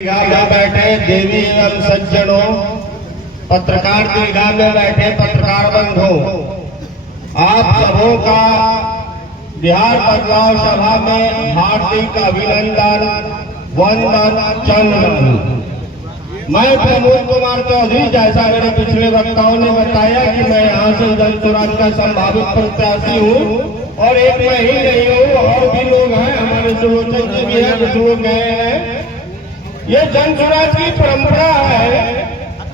में बैठे देवी एवं सज्जनों, पत्रकार दीर्घा में बैठे पत्रकार बंधुओं, आप सबों का बिहार बदलाव सभा में हार्दिक अभिनंदन, वंदन, चंद्र। मैं प्रमोद कुमार चौधरी, जैसा मेरे पिछले वक्ताओं ने बताया कि मैं यहाँ से जन स्वराज का संभावित प्रत्याशी हूँ और एक मैं ही नहीं हूँ, और भी लोग हैं, हमारे सुलोचन जी भी हैं, कुछ लोग गए हैं। ये जन स्वराज की परंपरा है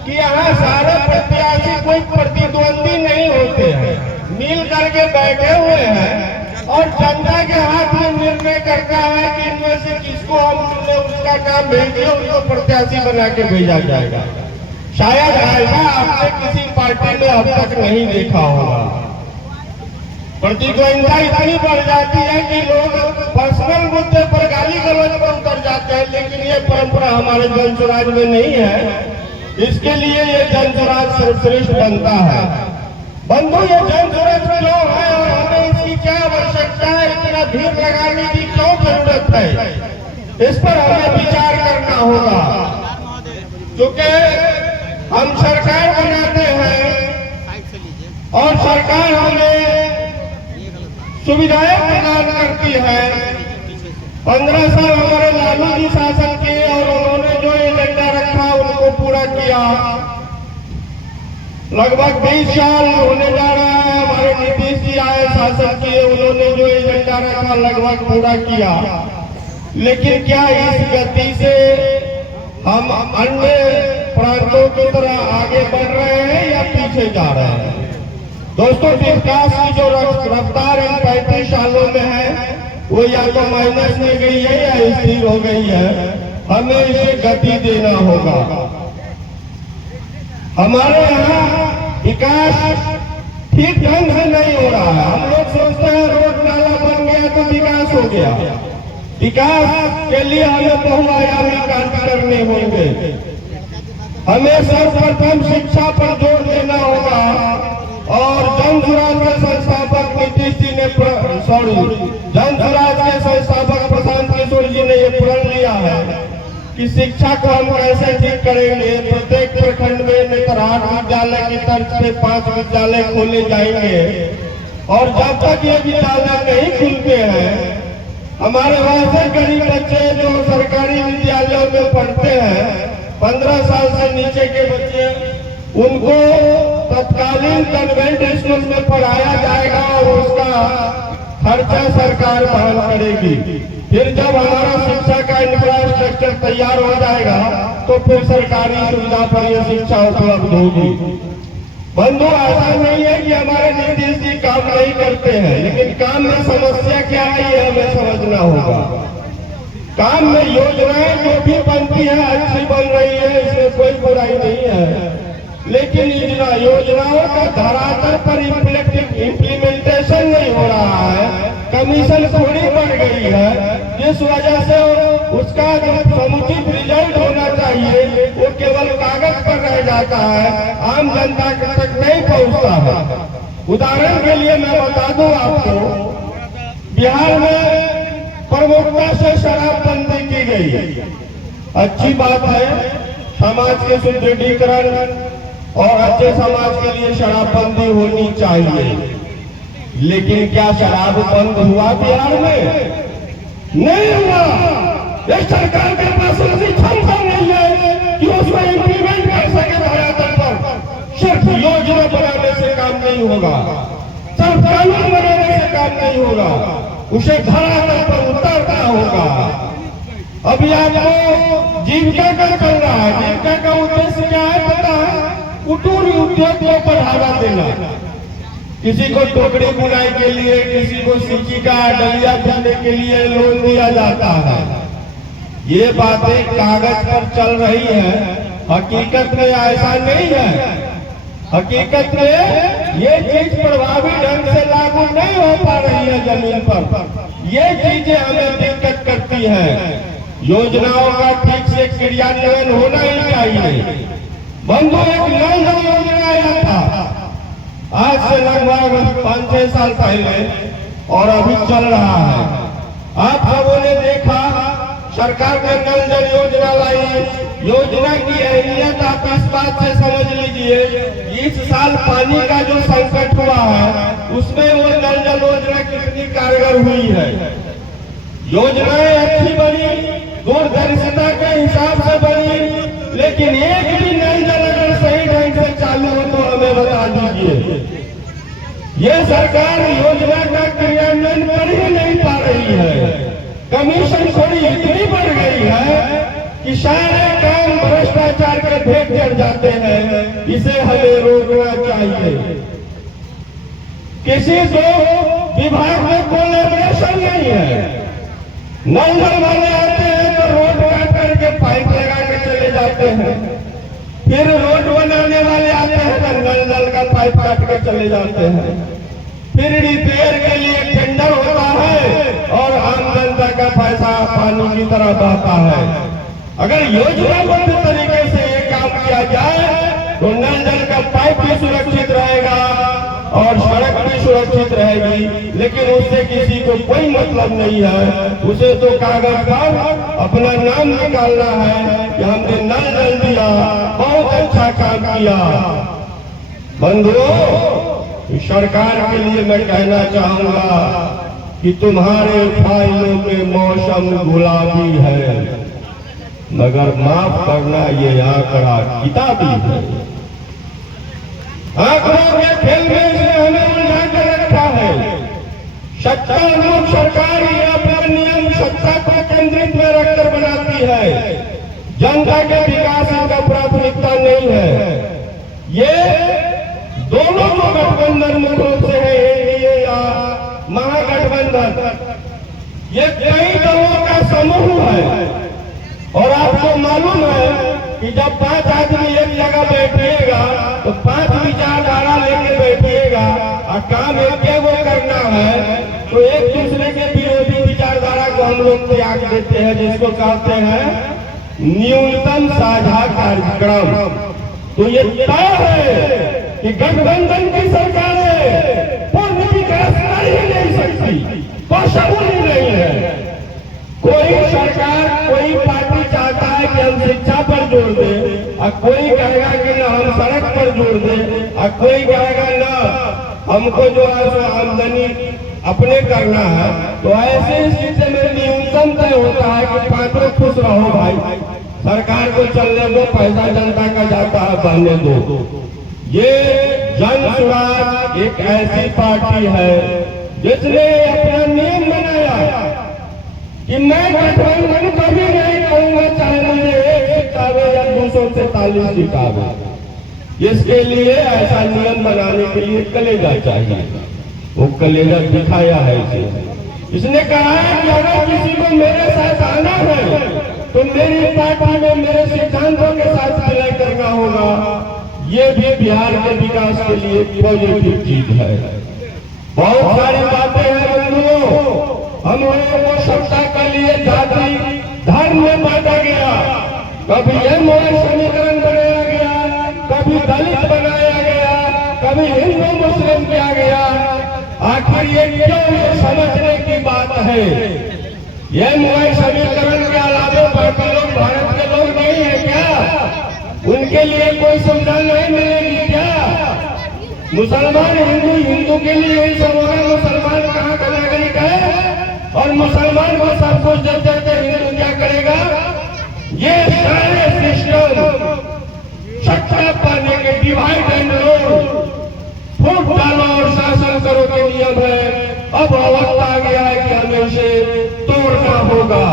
कि यहाँ सारे प्रत्याशी कोई प्रतिद्वंदी नहीं होते हैं, मिल करके बैठे हुए हैं और जनता के हाथ में निर्णय करता है कि इनमें से किसको हम चुने, उसका नाम भेजिए, उसको प्रत्याशी बना के भेजा जाएगा। शायद ऐसा आपने किसी पार्टी में अब तक नहीं देखा होगा। प्रतिद्वंदिता इतनी बढ़ जाती है कि लोग पर्सनल मुद्दे पर गाली गलौज पर उतर जाते हैं, लेकिन ये परंपरा हमारे जन स्वराज में नहीं है। इसके लिए ये जन स्वराज सर्वश्रेष्ठ बनता है। बंधु, ये जन स्वराज क्यों है और हमें इसकी क्या आवश्यकता है, इतना भीड़ लगाने की क्यों जरूरत है, इस पर हमें विचार करना होगा। क्योंकि हम सरकार बनाते हैं और सरकार हमें सुविधाएं प्रदान करती है। 15 साल हमारे लालू जी शासन किए और उन्होंने जो एजेंडा रखा उनको पूरा किया। लगभग 20 साल होने जा रहा है, हमारे नीतीश जी आए, शासन किए, उन्होंने जो एजेंडा रखा लगभग पूरा किया। लेकिन क्या इस गति से हम अन्य प्रांतों की तरह आगे बढ़ रहे हैं या पीछे जा रहे हैं? दोस्तों, विकास की जो रफ्तार इन 35 सालों में है वो या तो माइनस में गई है या स्थिर हो गई है। हमें इसे गति देना होगा। हमारे यहाँ विकास ठीक ढंग से नहीं हो रहा है। हम लोग सोचते हैं रोड नाला बन गया तो विकास हो गया। विकास के लिए हमें बहुआयामी कार्य करने होंगे। हमें सर्वप्रथम शिक्षा पर जोर देना होगा और जन स्वराज के संस्थापक नीतीश जी ने जन स्वराज के संस्थापक प्रशांत किशोर जी ने ये प्रण लिया है कि शिक्षा को हम कैसे ठीक करेंगे। प्रत्येक प्रखंड में नेतरहाट विद्यालय की तर्ज से 5 विद्यालय खोले जाएंगे और जब तक ये विद्यालय नहीं खुलते हैं, हमारे वैसे गरीब बच्चे जो सरकारी विद्यालयों में पढ़ते हैं, 15 साल से नीचे के बच्चे, उनको तत्कालीन कन्वेंट स्कूल में पढ़ाया जाएगा और उसका खर्चा सरकार वहन करेगी। फिर जब हमारा शिक्षा का इंफ्रास्ट्रक्चर तैयार हो जाएगा तो फिर सरकारी सुविधा पर यह शिक्षा उपलब्ध होगी। बंधु, ऐसा नहीं है कि हमारे नीतीश जी काम नहीं करते हैं, लेकिन काम में समस्या क्या है ये हमें समझना होगा। काम में योजनाएं जो भी बनती है अच्छी बन रही है, इसमें कोई बुराई नहीं है, लेकिन योजनाओं का धरातल पर इम्प्लीमेंटेशन नहीं हो रहा है। कमीशन थोड़ी बढ़ गई है, जिस वजह से उसका जो समुचित रिजल्ट होना चाहिए वो केवल कागज पर रह जाता है, आम जनता तक नहीं पहुंचता है। उदाहरण के लिए मैं बता दूं आपको, बिहार में प्रमुखता से शराबबंदी की गई, अच्छी बात है। समाज के सुदृढ़ीकरण और अच्छे समाज के लिए शराबबंदी होनी चाहिए, लेकिन क्या शराब बंद हुआ बिहार में? नहीं हुआ। इस सरकार के पास ऐसी क्षमता नहीं है कि उसको इम्प्लीमेंट कर सके धरातल पर। सिर्फ योजना बनाने से काम नहीं होगा, सिर्फ कानून बनाने से काम नहीं होगा, उसे धरातल पर उतारना होगा। अभी आपको जीविका का चल रहा है, जीविका का उद्देश्य क्या है पता है? कुटीर उद्योग को बढ़ावा देना। किसी को टोकरी बुनाई के लिए, किसी को सिक्की का डलिया बनने के लिए लोन दिया जाता है। ये बातें कागज पर चल रही है, हकीकत में ऐसा नहीं है। हकीकत में ये चीज प्रभावी ढंग से लागू नहीं हो पा रही है जमीन पर। ये चीजें हमें दिक्कत करती है। योजनाओं का ठीक से क्रियान्वयन होना ही चाहिए। बंधु, एक नई योजना आया था आज से लगभग 5-6 साल पहले और अभी चल रहा है। आप सबों ने देखा सरकार ने नल जल योजना लाई। योजना की अहमियत आप इस बात से समझ लीजिए, इस साल पानी का जो संकट हुआ है उसमें वो नल जल योजना कितनी कारगर हुई है। योजनाएं अच्छी बनी, दूरदर्शिता के हिसाब से बनी, लेकिन एक भी नल जल अगर सही ढंग से चालू हो तो हमें बता दीजिए। ये सरकार योजना का क्रियान्वयन कर ही नहीं पा रही है। कमीशन थोड़ी इतनी बढ़ गई है कि सारे काम भ्रष्टाचार के भेंट चढ़ जाते हैं। इसे हमें रोकना चाहिए। किसी दो विभाग में कोलैबोरेशन नहीं है। नल जल वाले आते हैं तो रोड काट करके पाइप लगा के चले जाते हैं, फिर रोड बनाने वाले आते हैं तो नल जल का पाइप काट के चले जाते हैं, फिर रिपेयर के लिए टेंडर होता है और आम जनता का पैसा पानी की तरह बहता है। अगर योजनाबद्ध तरीके से ये काम किया जाए तो नल जल का पाइप भी सुरक्षित रहेगा और सड़क भी सुरक्षित रहेगी। लेकिन उससे किसी को कोई मतलब नहीं है। उसे तो कागज पर अपना नाम निकालना है कि हमने नल जल दिया, बहुत अच्छा काम किया। बंधुओं, सरकार के लिए मैं कहना चाहूंगा कि तुम्हारे फाइलों में मौसम गुलाबी है, मगर माफ करना ये आंकड़ा किताबी है। आंकड़ों के खेल में इसने हमें उलझा कर रखा है। सत्ता लोग सरकार ये अपना नियम सत्ता को केंद्रित में रखकर बनाती है। जनता के विकास का प्राथमिकता नहीं है। ये दोनों जो गठबंधन मुख्य रूप से है, एनडीए या महागठबंधन, ये कई दलों का समूह है। और आपको मालूम है कि जब 5 आदमी एक जगह बैठिएगा तो 5 विचारधारा लेके बैठिएगा और काम एक वो करना है तो एक दूसरे के विरोधी विचारधारा को हम लोग त्याग देते हैं, जिसको कहते हैं न्यूनतम साझा कार्यक्रम। तो ये तय है कि गठबंधन की सरकार पूर्ण विकास कर ही नहीं सकती, पॉसिबल ही नहीं है। कोई सरकार, कोई पार्टी चाहता है कि हम शिक्षा पर जोर दें और कोई कहेगा कि न हम सड़क पर जोर दें और कोई कहेगा न हमको जो है सो आमदनी अपने करना है। तो ऐसे स्थिति में न्यूनतम तय होता है कि 5 लोग खुश रहो भाई, सरकार को चलने दो, पैसा जनता का जाता है बहने दो। ये जन स्वराज एक ऐसी पार्टी है जिसने अपना नियम बनाया कि मैं गठबंधन कभी नहीं कहूंगा चाहे मुझे 1 सीट आवे या 243 सीट आवे। इसके लिए ऐसा नियम बनाने के लिए कलेजा चाहिए। वो कलेजा दिखाया है इसे। इसने कहा है कि अगर किसी को मेरे साथ आना है तो मेरी पार्टी में मेरे सिद्धांतों के साथ विलय करना होगा। ये भी बिहार के विकास के लिए पॉजिटिव चीज है। बहुत सारी बातें हैं बंधुओं, हम लोगों को सत्ता के लिए जाति धर्म में बांटा गया। कभी एमओए समीकरण बनाया गया, कभी दलित बनाया गया, कभी हिंदू मुस्लिम किया गया। आखिर ये क्यों, ये समझने की बात है। एमओए समीकरण के अलावा बाकी लोग भारत के लोग नहीं है क्या? उनके लिए कोई सुविधा नहीं मिलेगी क्या? मुसलमान हिंदू के लिए यही सब होगा। मुसलमान कहाँ का नागरिक है और मुसलमान को सब कुछ जब देते हिंदू क्या करेगा? ये सारे सिस्टम सत्ता पाने के डिवाइड एंड रूल, फूट डालो और शासन करो के नियम है। अब वक्त आ गया है कि हमें इसे तोड़ना होगा।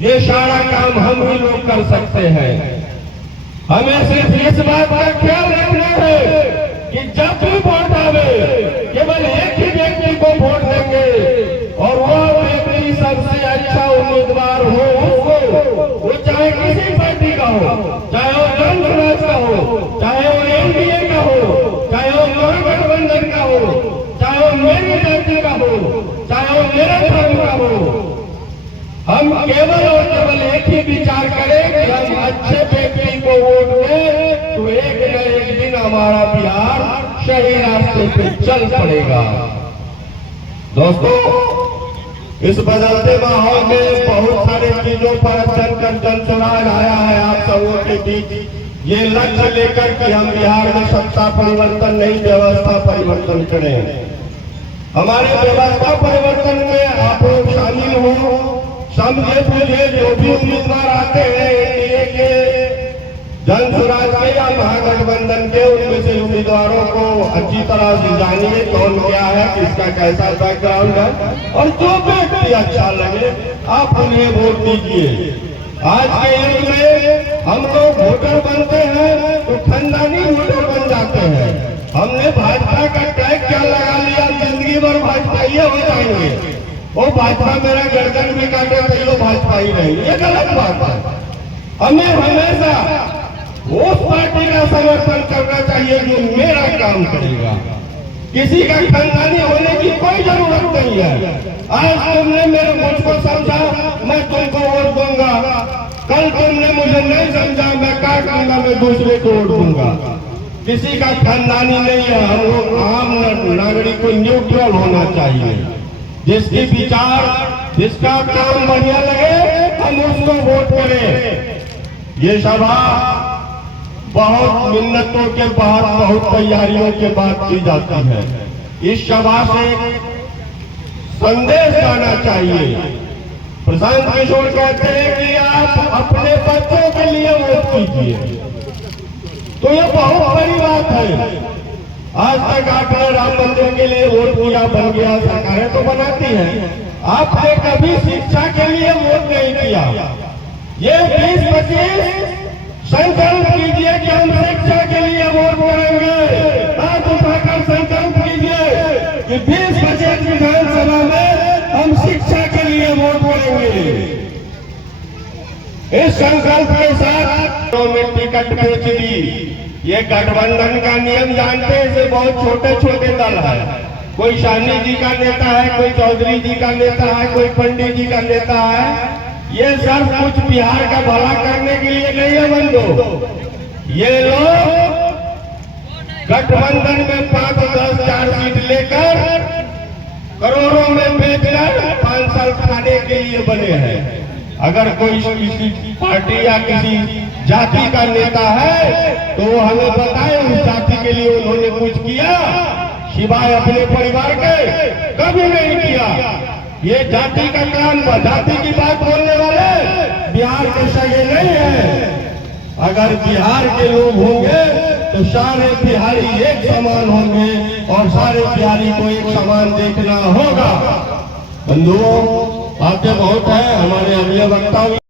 ये सारा काम हम ही लोग कर सकते हैं। हमें सिर्फ इस बात का ख्याल रखना है कि जब भी वोट आवे केवल एक ही व्यक्ति को वोट देंगे और वो व्यक्ति सबसे अच्छा उम्मीदवार हो उसको, वो चाहे किसी पार्टी का हो, चाहे वो जन स्वराज का हो, चाहे वो एनडीए का हो, चाहे वो महागठबंधन का हो, चाहे वो मेरी जाति का हो, चाहे वो मेरे धर्म का हो। हम केवल और केवल एक ही विचार करें कि हम अच्छे व्यक्ति को वोट दें तो एक न एक दिन हमारा बिहार सही रास्ते पे चल पड़ेगा। दोस्तों, इस बदलते माहौल में बहुत सारे चीजों पर जन सुराग आया है आप सबों के बीच। ये लक्ष्य लेकर कि हम बिहार में सत्ता परिवर्तन नहीं, व्यवस्था परिवर्तन करें। हमारे व्यवस्था परिवर्तन में आप लोग शामिल हो, समझे बुझे जो भी उम्मीदवार आते हैं एनडीए के, जन स्वराज के या महागठबंधन के, उनमें से उम्मीदवारों को अच्छी तरह से जानिए कौन क्या है, किसका कैसा बैकग्राउंड है, और जो व्यक्ति अच्छा लगे आप उन्हें वोट दीजिए। आज के युग में हम लोग वोटर बनते हैं तो खानदानी वोटर बन जाते हैं। हमने भाजपा का टैग क्या लगा लिया, जिंदगी भर भाजपाई हो जाएंगे, वो भाजपा मेरा गर्दन भी काटे तो भाजपा ही रहेंगे, ये गलत बात है। हमें हमेशा उस पार्टी का समर्थन करना चाहिए जो मेरा काम करेगा। किसी का खानदानी होने की कोई जरूरत नहीं है। आज तुमने मेरे मुझको समझा, मैं तुमको वोट दूंगा, कल तुमने मुझे नहीं समझा, मैं काट दूंगा, मैं दूसरे को वोट दूंगा। किसी का खानदानी नहीं है। हम लोग आम नागरिक को न्यूट्रल होना चाहिए। जिसकी विचार, जिसका काम बढ़िया लगे हम उसको वोट करें। ये सभा बहुत मिन्नतों के बाद, बहुत तैयारियों के बाद की जाती है। इस सभा से संदेश आना चाहिए। प्रशांत किशोर कहते हैं कि आप अपने बच्चों के लिए वोट कीजिए, तो ये बहुत बड़ी बात है। आज तक आपने राम मंदिर के लिए वोट किया, बन गया, सरकारें तो बनाती हैं, आपने कभी शिक्षा के लिए वोट नहीं किया। ये 20-25 संकल्प कीजिए कि हम शिक्षा के लिए वोट करेंगे। हाथ उठाकर संकल्प कीजिए कि 20-25 विधानसभा में हम शिक्षा के लिए वोट करेंगे। इस संकल्प के साथ में टिकट बेच दी। ये गठबंधन का नियम जानते हैं, इसे बहुत छोटे छोटे दल है। कोई शाहनी जी का नेता है, कोई चौधरी जी का नेता है, कोई पंडित जी का नेता है। ये सब कुछ बिहार का भला करने के लिए नहीं है बंधु। ये लोग गठबंधन में 5, 10, 4 सीट लेकर करोड़ों में बेचकर 5 साल खाने के लिए बने हैं। अगर कोई किसी पार्टी या किसी जाति का नेता है तो वो हमें बताए उस जाति के लिए उन्होंने कुछ किया, सिवाय अपने परिवार के कभी नहीं किया। ये जाति का काम, जाति की बात बोलने वाले बिहार के सगे नहीं है। अगर बिहार के लोग होंगे तो सारे बिहारी एक समान होंगे और सारे बिहारी को एक समान देखना होगा। बंधुओं, बातें बहुत है, हमारे अगले वक्ताओं